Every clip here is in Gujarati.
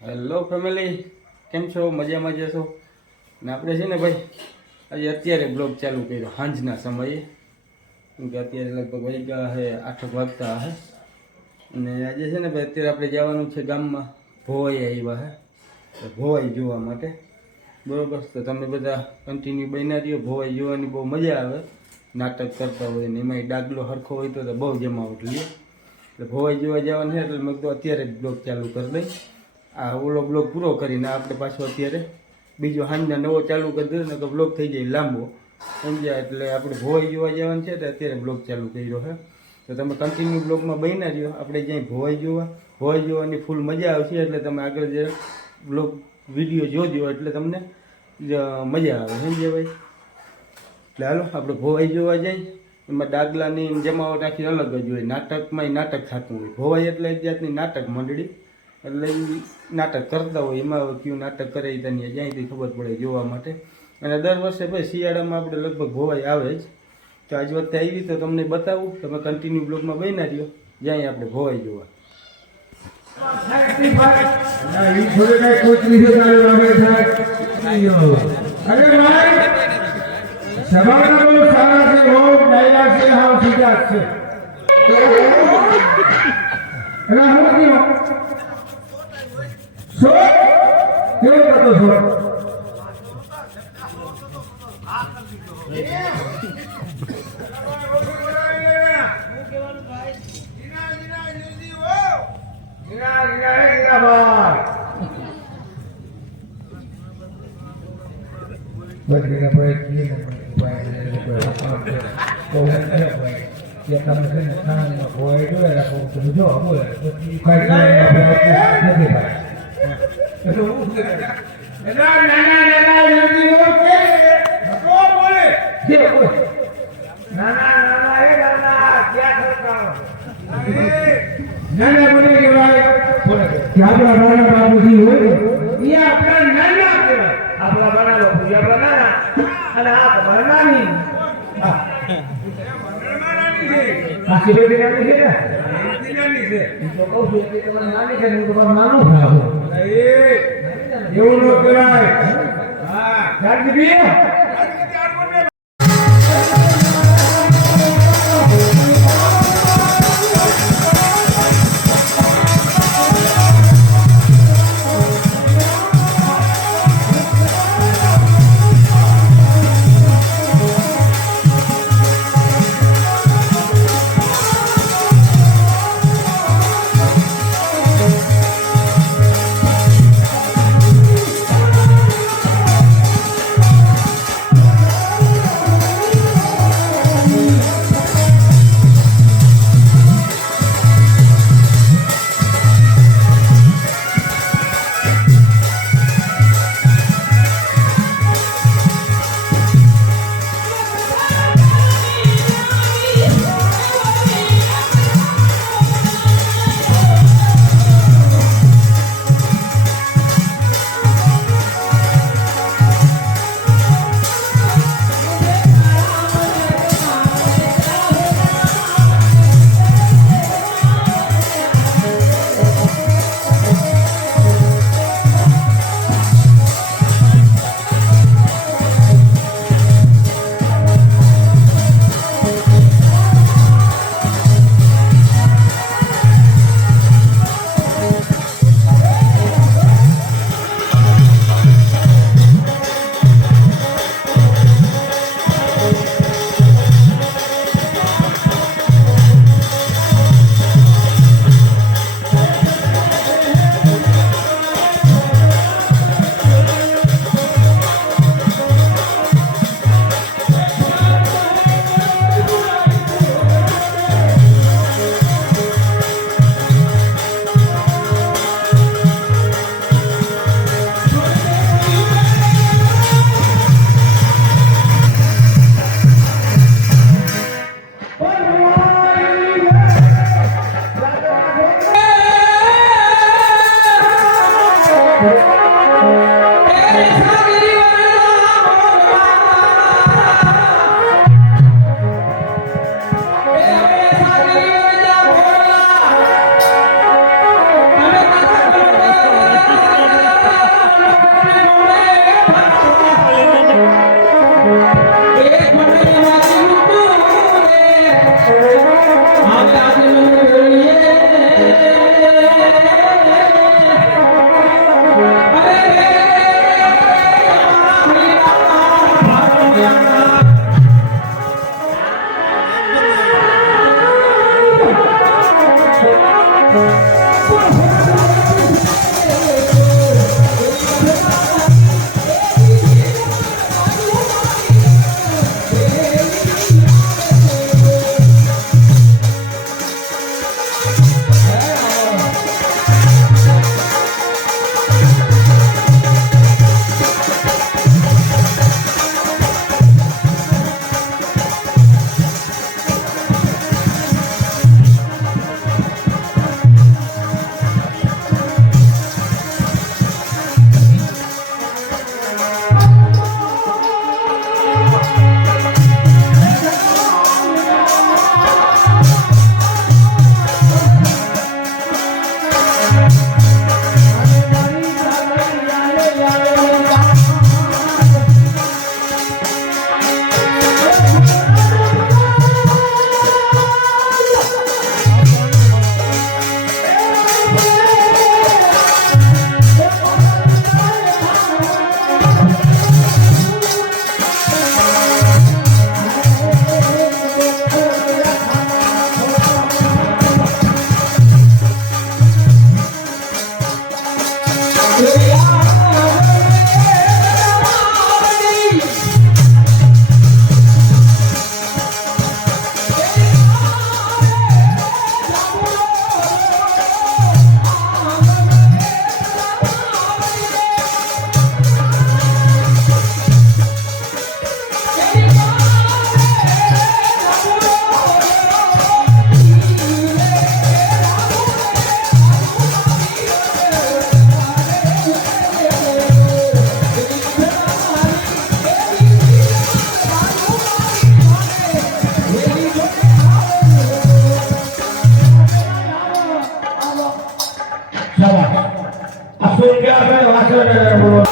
હેલો ફેમિલી, કેમ છો? મજામાં જશો ને? આપણે છે ને ભાઈ આજે અત્યારે બ્લોગ ચાલુ કર્યો સાંજના સમયે, કેમ કે અત્યારે લગભગ વાગ્યા છે 8 વાગતા હે. અને આજે છે ને ભાઈ અત્યારે આપણે જવાનું છે ગામમાં, ભોવાઈ આવ્યા હે, ભોવાઈ જોવા માટે. બરોબર, તો તમે બધા કન્ટિન્યુ બન્યા રહ્યો. ભોવાઈ જોવાની બહુ મજા આવે, નાટક કરતા હોય ને એમાંય ડાગલો સરખો હોય તો બહુ જમાવટ લે. એટલે ભોવાઈ જોવા જવાનું છે એટલે મેં તો અત્યારે જ બ્લોગ ચાલુ કરી દઈ. આ ઓલો બ્લોગ પૂરો કરીને આપણે પાછો અત્યારે બીજો સાંજના નવો ચાલુ કરી દીધો ને તો બ્લોગ થઈ જાય લાંબો, સમજ્યા? એટલે આપણે ભોવાઈ જોવા જવાનું છે તો અત્યારે બ્લોગ ચાલુ કર્યો છે. તો તમે કન્ટિન્યુ બ્લોગમાં બન્યા રહ્યો. આપણે જ્યાં ભોવાઈ જોવાની ફૂલ મજા આવશે. એટલે તમે આગળ જે બ્લોગ વિડીયો જોજો એટલે તમને મજા આવે, સમજ્યા ભાઈ? એટલે હાલો આપણે ભોવાઈ જોવા જઈએ. એમાં ડાગલાની જમાવટ આખી અલગ જ હોય. નાટકમાંય નાટક થતું હોય. ભોવાઈ એટલે એક જાતની નાટક મંડળી, એટલે એ નાટક કરતા હોય. એમાં કયું નાટક કરે એ તને જ્યાંથી ખબર પડે જોવા માટે. અને દર વર્ષે ભાઈ શિયાળામાં આપણે લગભગ ભોવાઈ આવે જ. તો આજ વખતે આવી તો તમને બતાવું. તમે કન્ટિન્યુ બ્લોગમાં બન્યા રહ્યો, જ્યાં આપણે ભોવાઈ જોવા. આ શું કે આપણે વાંચો બોલો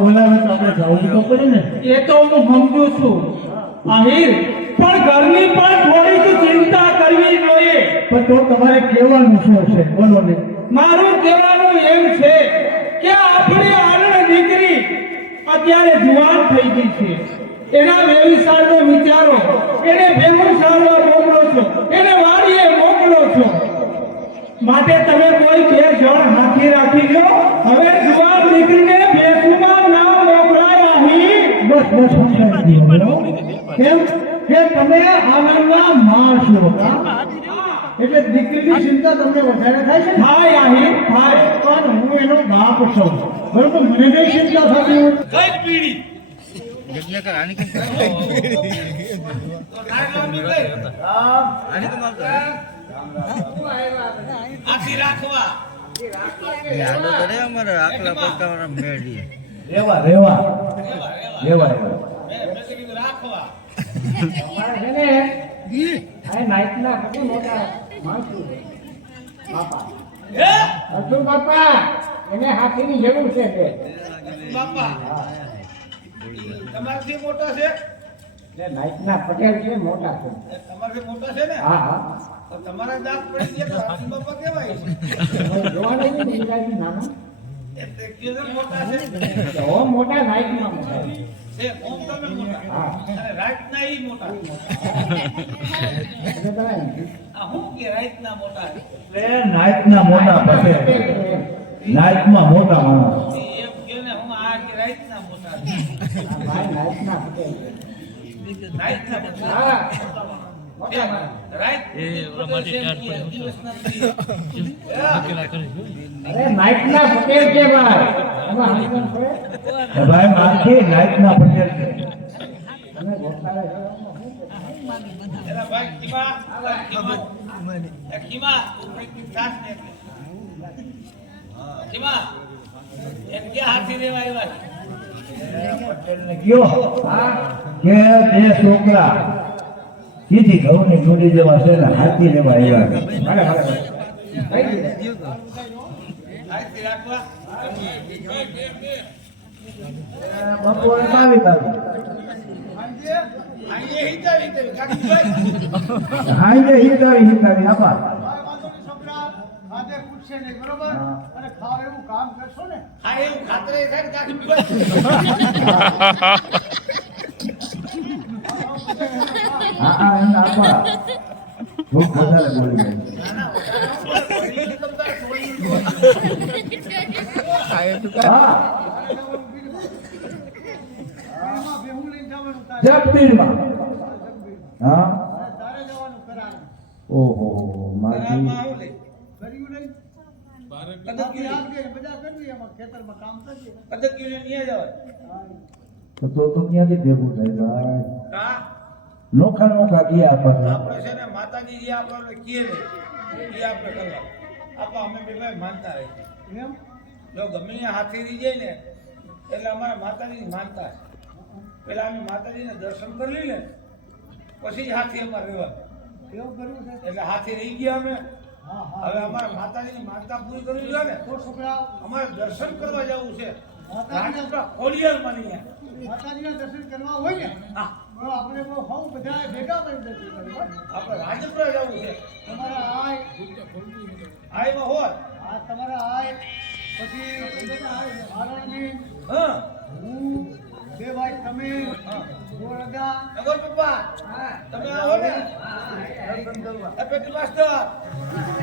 બોલાવે તો આપણે જવું તો પડે ને. એ તો હું સમજુ છું આહિર, પણ ઘરની પણ થોડીક ચિંતા કરવી જોઈએ. પણ તો તમારે કહેવાનું શું છે બોલો ને. મારું કહેવાનું એમ છે કે આપણી આનંદ દીકરી અત્યારે જુવાન થઈ ગઈ છે. એના વ્યવસાયનો વિચારો, એને ભેગું સારવાર મોકલો છો, એને વાડીએ મોકલો છો. માટે તમે કોઈ બે જણ હાથી રાખી લો. હવે જુવાન દીકરીને ભેંસુમાં ના મોકલાય આહિર. બસ બસ સમજાઈ ગયું. કેમ કે તમે આનંદના માં છો હા? એટલે દીકરીની ચિંતા તમને વધારે થાય છે ને? હાય આહિર હાય. પણ હું એનો બાપ છું બરોબર, મને કઈ ચિંતા થતી હોય? રેવા રેવા રેવા એને હાથીની જરૂર છે તે. બાપા તમારથી મોટા છે નાઈટના પટેલ છે, મોટા છે. તમારથી મોટા છે ને હા હા. તો તમારા દાંત પડી ગયા તો હાથી બાપા કેવાય છે જોવા નહીં ને ગુજરાતી નાનો. એ તે કેવા મોટા છે તો મોટા નાઈટમાં મોટા. છે ઓમ તમે મોટા હા. અને રાઈટ ના ઈ મોટા એટલે તમે આ હું કે રાઈટ ના મોટા એટલે નાઈટના મોટા પાસે નાઈટમાં મોટા માણસ. એમ કે ને હું આ કે રાઈટ ના મોટા ભાઈ નાઈટના પટેલ છે. રાઈટ ના મોટા હા. રાઈટ એ પ્રમાણે અરે નાઈટના પટેલ છે ભાઈ. એમાં હસબન્ડ છે. એ ભાઈ મારથી નાઈટના પટેલ છે. તમે ગોતાળે છો. એલા ભાઈ કીમા એ કીમા ઉપરની કાચ ને કીમા એમ કે હાથી રેવા આવ્યા પટેલને કયો કે બે છોકરા સીધી ઘઉંની જોડી જેવા છે ને હાથી લેવા આવ્યા છે. હાથી રાખવા બપોરે આવી બાજુ આઈએ હિતાવી તે કાકીભાઈ હાઈ હિતાવી હિતાવી આપા હા એવું ખાતરે થાય ને કાકીભાઈ હા હા એમ આપા ભૂખ વધારે બોલી ગઈ. હા જગબીરમાં હા ઓહો મારી તો ક્યાંથી ભેગું થાય ભાઈ? નોખા નોખા ગયા આપણે આપણે છે ને માતાજી જે આપણે કીએ ને એ આપણે કરવા આપા અમે બે ભાઈ માનતા રહે એમ જો ગમે ત્યાં હાથી રહી જાય ને એટલે અમારા માતાજીની માનતા છે. પેલા અમે માતાજીને દર્શન કરી લઈએ ને પછી જ હાથી અમારે રહેવા એવું કરવું છે. એટલે હાથી રહી ગયા અમે હવે અમારા માતાજીની માનતા પૂરી કરવી છે ને તો છોકરા અમારે દર્શન કરવા જવું છે. રાજપુરા ખોડિયારમાં નહીં માતાજીના દર્શન કરવા હોય ને હા તો આપણે બહુ હવ બધા ભેગા કરી દર્શન કરવા. આપણે રાજપુરા જવું છે. તમારા આય આઈમાં હોય આ તમારા આય પછી આરણની હા હું બે ભાઈ તમે ગોરગા નગર પપ્પા તમે આવો ને દર્શન કરવા એ પેટી માસ્ટર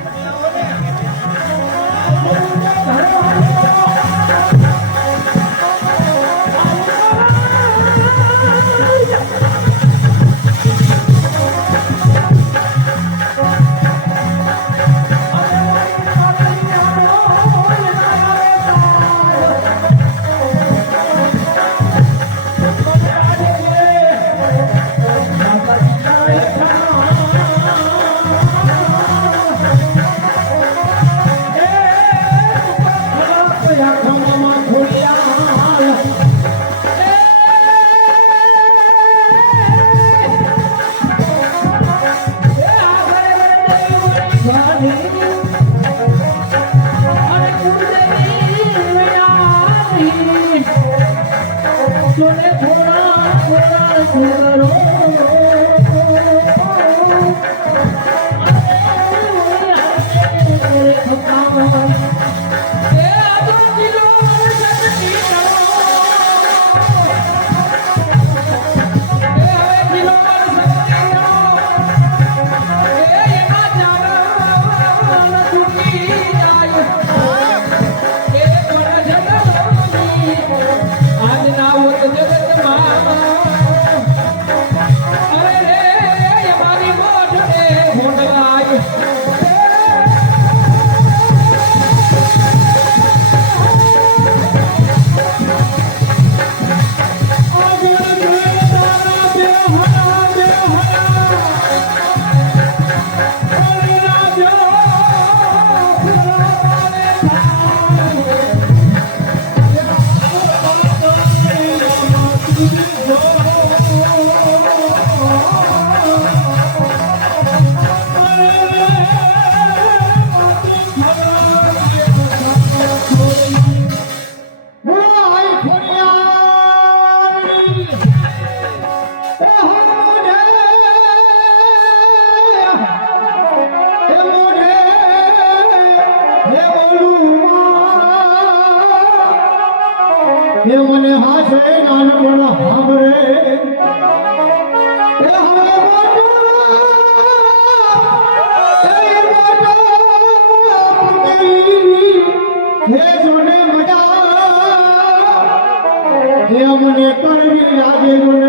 તમે આવો ને એ મને હાશે નાનપણ સાંભળે એ હવે હે જોને મજા હે મને કરવી આજે મને